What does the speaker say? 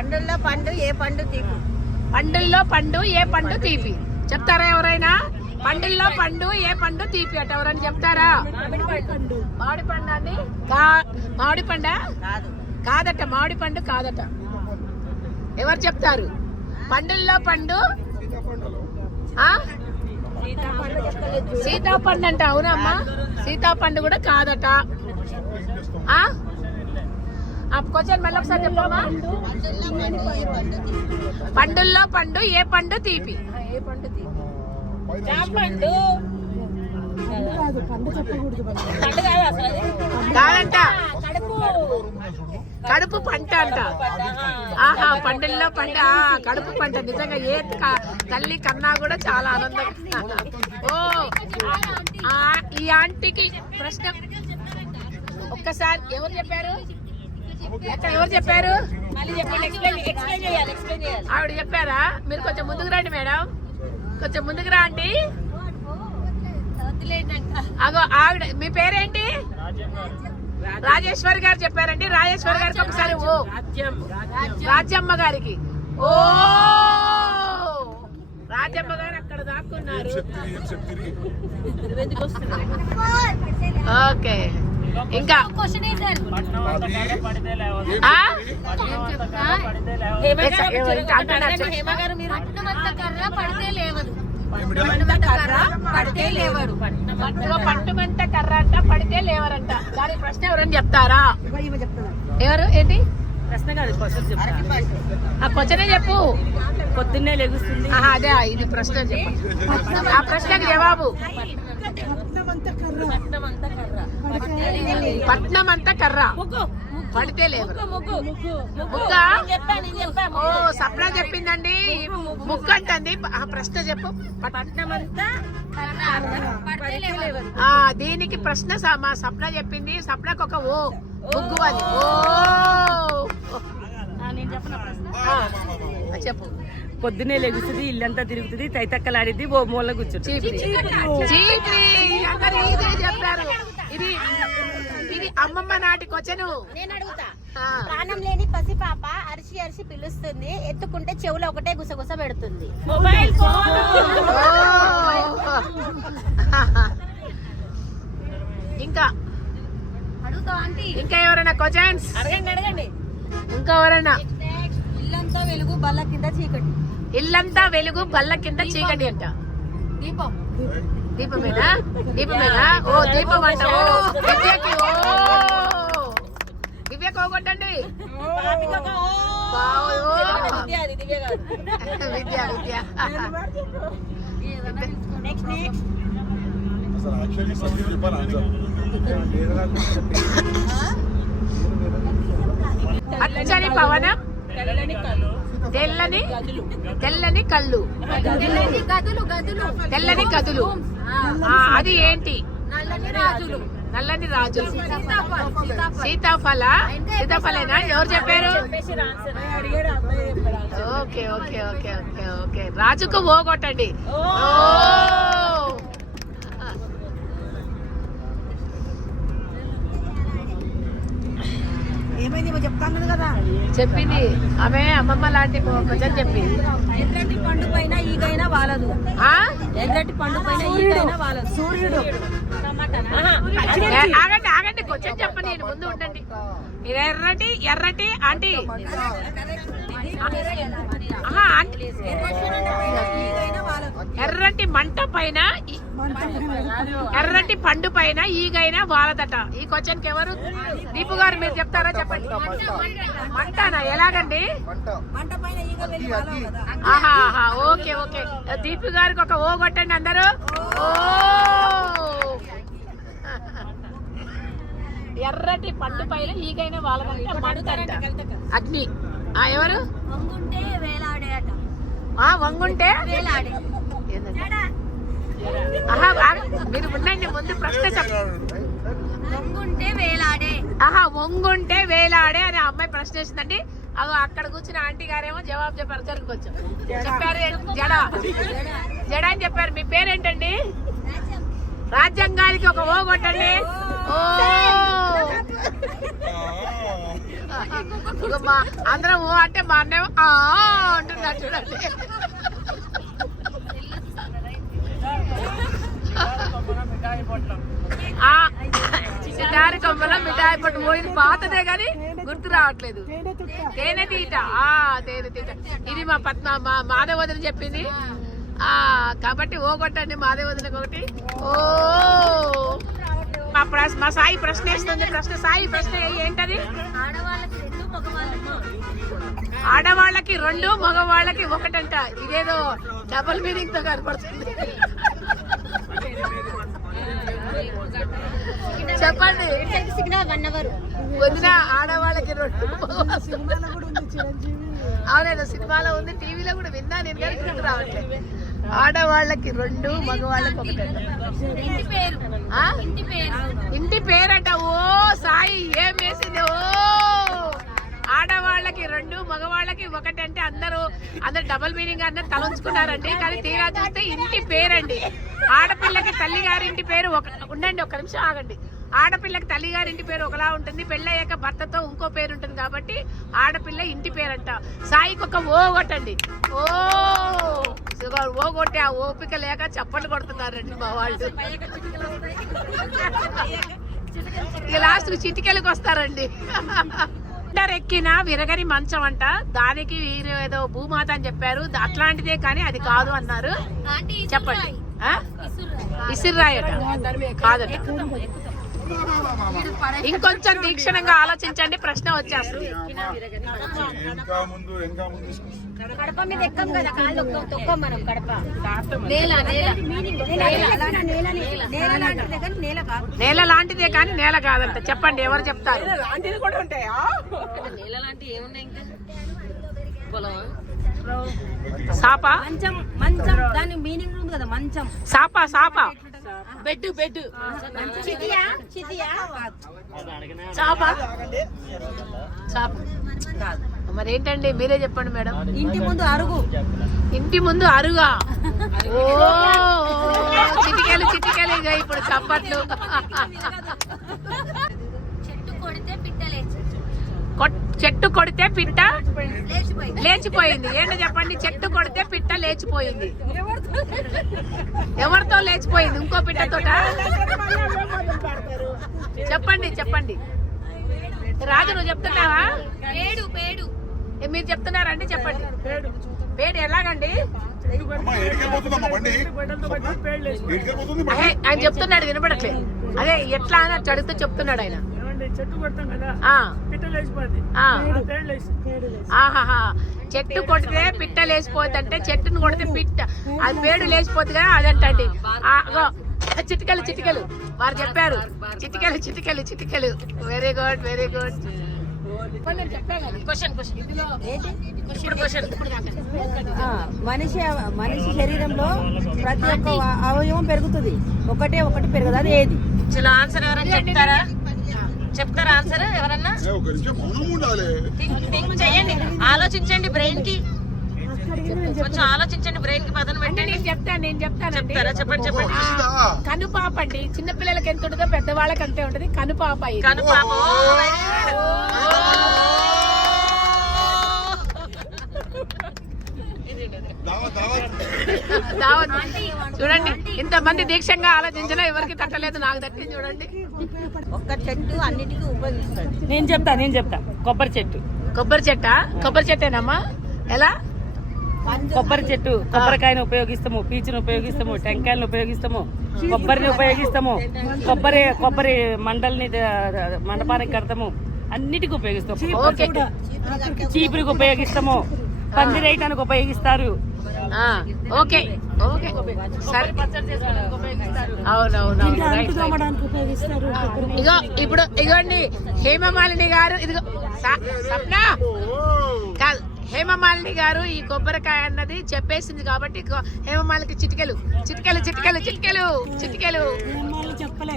పండుల్లో పండు ఏ పండు తీపి. పండుల్లో పండు ఏ పండు తీపి చెప్తారా ఎవరైనా? పండుల్లో పండు ఏ పండు తీపి అట ఎవరైనా చెప్తారా? మామిడి పండు అండి. మామిడి పండ కాదట, మామిడి పండు కాదట. ఎవరు చెప్తారు? పండుల్లో పండు సీతాపండు అంట. అవునమ్మా, సీతాపండు కూడా కాదట. క్వశ్చన్ మళ్ళీ ఒకసారి చెప్పమ్మా. పండుల్లో పండు ఏ పండు తీపి? ఏ పండు తీపి? కాదంట, కడుపు పంట అంట. ఆహా, పండుల్లో పంట కడుపు పంట. నిజంగా ఏ తల్లి కన్నా కూడా చాలా ఆనందంగా. ఓ, ఈ ఆంటీకి ప్రశ్న ఒక్కసారి ఎవరు చెప్పారు? ఎవరు చెప్పారు? ఆవిడ చెప్పారా? మీరు కొంచెం ముందుకు రండి మేడం, కొంచెం ముందుకు రా ఆంటీ. అగో ఆవిడ, మీ పేరేంటి? రాజేశ్వరి గారు చెప్పారండి. రాజేశ్వరి గారికి ఒకసారి ఓ. రాజ్యమ్మ గారికి ఓ. రాజ్యమ్మ గారు అక్కడ దాక్కున్నారు. ఓకే, ఇంకా పట్టుమంత కర్ర అంట, పడితే లేవరంట. దాని ప్రశ్న ఎవరని చెప్తారా? ఎవరు? ఏంటి ప్రశ్న? కాదు, ఆ క్వశ్చనే చెప్పు. పొద్దున్నే లెగుస్తుంది. అదే, ఇది ప్రశ్న చెప్పు. ఆ ప్రశ్నకి జవాబు. పట్నం అంతా కర్ర, పడితే లేవరు. ముక్క. ఓ, సప్న చెప్పిందండి. ముక్క అంటుంది. ఆ ప్రశ్న చెప్పు. దీనికి ప్రశ్న మా సప్న చెప్పింది. సప్నకు ఒక ఓ ముగ్గు అది. ఓ, చెప్పు. పొద్దునే లెగుస్తుంది, ఇల్లంతా తిరుగుతుంది, తైతక్కలాడిద్ది, ఓ మూల కూర్చుంటుంది. చెప్పారు. ఇది అమ్మమ్మ నాటి క్వశ్చన్. నేను అడుగుతా. ప్రాణం లేని పసిపాప అరిచి అరిచి పిలుస్తుంది, ఎత్తుకుంటే చెవులో ఒకటే గుసగుస పెడుతుంది. Mobile phone. ఇంకా అడుగుతా ఆంటీ. ఇంకా ఎవరైనా క్వశ్చన్స్? అడగండి. ఇంకా ఎవరైనా? ఇల్లంతా వెలుగు బల్ల కింద చీకటి. ఇల్లంతా వెలుగు బల్ల కింద చీకటి అంట. దీపం. దీపమేనా? దీపమేనా? ఓ, దీపం అంట. ఓ, విద్యకి. ఓ, దివ్య కోగొట్టండి. విద్య విద్య. పచ్చని పవనం, తెల్లని కళ్ళు, తెల్లని గదులు. అది ఏంటి? నల్లని రాజులు. సీతాఫలేనా? ఎవరు చెప్పారు? Okay okay okay okay okay. రాజుకు ఓ కొట్టండి. ఏమైంది చెప్తాను కదా. చెప్పింది ఆమె. అమ్మమ్మ లాంటి కొంచెం చెప్పింది. ఎర్రటి పండు పైన ఈగైనా వాలదు. ఎర్రటి పండు పైన ఈగైనా వాలదు. సూర్యుడు. ఆగండి కొంచెం చెప్పండి. నేను ముందు ఉండండి. ఎర్రటి ఆంటీ. ఎర్రటి మంట పైన, ఎర్రటి పండు పైన ఈగైనా వాలదట. ఈ క్వశ్చన్ కి ఎవరు? దీపు గారు మీరు చెప్తారా? చెప్పండి. మంటనా? ఎలాగండి? ఆహా, ఓకే ఓకే. దీపు గారికి ఒక ఓ కొట్టండి అందరూ. ఓ, ఎర్రటి పండు పైన ఈగైనా వాలదంట, మంటంట. అగ్ని. ఎవరు? వంగుంటే వేలాడే అట. వంగుంటే వేలాడే. మీరు ఉండండి, ముందు ప్రశ్న చెప్పండి. వంగుంటే వేలాడే. వంగుంటే వేలాడే అని అమ్మాయి ప్రశ్న వేసిందండి. అక్కడ కూర్చున్న ఆంటీ గారేమో జవాబు చెప్పారు. జరుగుకొచ్చు చెప్పారు. జడ అని చెప్పారు. మీ పేరేంటండి? రాజ్యాంగానికి ఒక ఓ కొట్టండి. ఓ, ఇగో మా అందరం ఓ అంటే మా అన్నేమో ఆ అంటున్నారు చూడండి. సిటారి కొమ్మల మిఠాయి పట్టు పోయింది, పాతదే కానీ గుర్తు రావట్లేదు. తేనె తీట, తేనె తీట. ఇది మా మా మాధవదిన చెప్పింది. కాబట్టి ఓ కొట్టండి మాధవదినకి ఒకటి. ఓ మా సాయి ప్రశ్న వేస్తుంది. సాయి ప్రశ్న ఏంటది? ఆడవాళ్ళకి 2 మగవాళ్ళకి 1 అంట. ఇదేదో డబుల్ మీనింగ్ తో కనపడుతుంది. చెప్పండి. వదిన ఆడవాళ్ళకి 2 అవునేదో సినిమాలో ఉంది, టీవీలో కూడా విన్నా నేను, కానీ గుర్తు రావట్లేదు. ఆడవాళ్ళకి 2 మగవాళ్ళకి 1 అంట. ఇంటి పేరట. ఓ సాయి ఏం వేసింది? ఓ ఆడవాళ్ళకి 2 మగవాళ్ళకి 1 అంటే అందరూ డబల్ మీనింగ్ అన్న తలంచుకున్నారండి. కానీ తీరా చూస్తే ఇంటి పేరండి. ఆడపిల్లకి తల్లిగారింటి పేరు ఉండండి, ఒక్క నిమిషం ఆగండి. ఆడపిల్లకి తల్లిగారింటి పేరు ఒకలా ఉంటుంది, పెళ్ళయ్యాక భర్తతో ఇంకో పేరు ఉంటుంది. కాబట్టి ఆడపిల్ల ఇంటి పేరంట. సాయికి ఒక ఓ కొట్టండి. ఓ కొట్టి ఆ ఓపిక లేక చప్పట్లు కొడుతున్నారండి మా వాళ్ళు. ఇక లాస్ట్ చిటికెలకు వస్తారండి. ఎక్కిన విరగని మంచం అంట. దానికి ఏదో భూమాత అని చెప్పారు, అట్లాంటిదే కానీ అది కాదు అన్నారు. చెప్పండి. ఇసిర్రాయట కాదట. ఇంకొంచెం తీక్షణంగా ఆలోచించండి, ప్రశ్న వచ్చేస్తుంది. కడప మీద ఎక్కం కదా, కాళ్ళు తొక్కం మనం. కడప నేల లాంటిదే కానీ నేల కాదంట. చెప్పండి, ఎవరు చెప్తారు? సాపా, మంచం దాని మీనింగ్ ఉంది కదా, మంచం. సాపా, సాపా, బెడ్, చితియా, చాప, చాప. మరి ఏంటండి, మీరే చెప్పండి మేడం. ఇంటి ముందు అరుగు. ఇంటి ముందు అరుగా? ఓ చిటికెలు చిటికెలు. ఇక ఇప్పుడు చప్పట్లు. చెట్టు కొడితే పిట్ట లేచిపోయింది. ఏంటో చెప్పండి. చెట్టు కొడితే పిట్ట లేచిపోయింది. ఎవరితో లేచిపోయింది? ఇంకో పిట్టతో. చెప్పండి. రాజు నువ్వు చెప్తున్నావా? మీరు చెప్తున్నారండి, చెప్పండి. పేడు ఎలాగండి? ఆయన చెప్తున్నాడు, వినపడట్లేదు. అదే ఎట్లా అని అడుగుతూ చెప్తున్నాడు ఆయన. చెట్టు కొడితే పిట్ట లేచిపోద్ది అంటే, చెట్టును కొడితే పిట్ట అది పేడు లేచిపోద్ది కదా, అదంటండి. చిటికెలు వారు చెప్పారు. చిటికెలు. Very good. మనిషి శరీరంలో ప్రతి ఒక్క అవయవం పెరుగుతుంది, ఒకటి పెరగదు. అది ఏది? చలో ఆన్సర్ ఎవరైనా చెప్తారా? ఆన్సర్ ఎవరన్నా థింక్ చేయండి, ఆలోచించండి. బ్రెయిన్ కి కొంచెం ఆలోచించండి, బ్రెయిన్ కి పదన పెట్టండి. నేను చెప్తాను. చెప్పండి. కనుపాప అండి. చిన్నపిల్లలకి ఎంత ఉంటుందో పెద్దవాళ్ళకి అంతే ఉంటుంది. కనుపాప. చూడండి, ఇంతమంది దీక్షంగా ఆలోచించినా ఎవరికి తట్టలేదు, నాకు తట్టింది చూడండి. ఒక్క చెట్టు అన్నిటికీ ఉపయోగిస్తాడు. నేను చెప్తా. కొబ్బరి చెట్టేనమ్మా. ఎలా? కొబ్బరి చెట్టు. కొబ్బరికాయను ఉపయోగిస్తాము, పీచును ఉపయోగిస్తాము, టెంకాయలను ఉపయోగిస్తాము, కొబ్బరిని ఉపయోగిస్తాము, కొబ్బరి మండల్ని మండపానికి కడతాము, అన్నిటికీ ఉపయోగిస్తాము. చీపురికి ఉపయోగిస్తాము, పందిరేయటానికి ఉపయోగిస్తారు. ఓకే. ఇగోండి హేమమాలిని గారు, ఇదిగో సప్న కాదు, హేమమాలిని గారు ఈ కొబ్బరికాయ అన్నది చెప్పేసింది కాబట్టి హేమమాలికి చిటికెలు. చెప్పలే.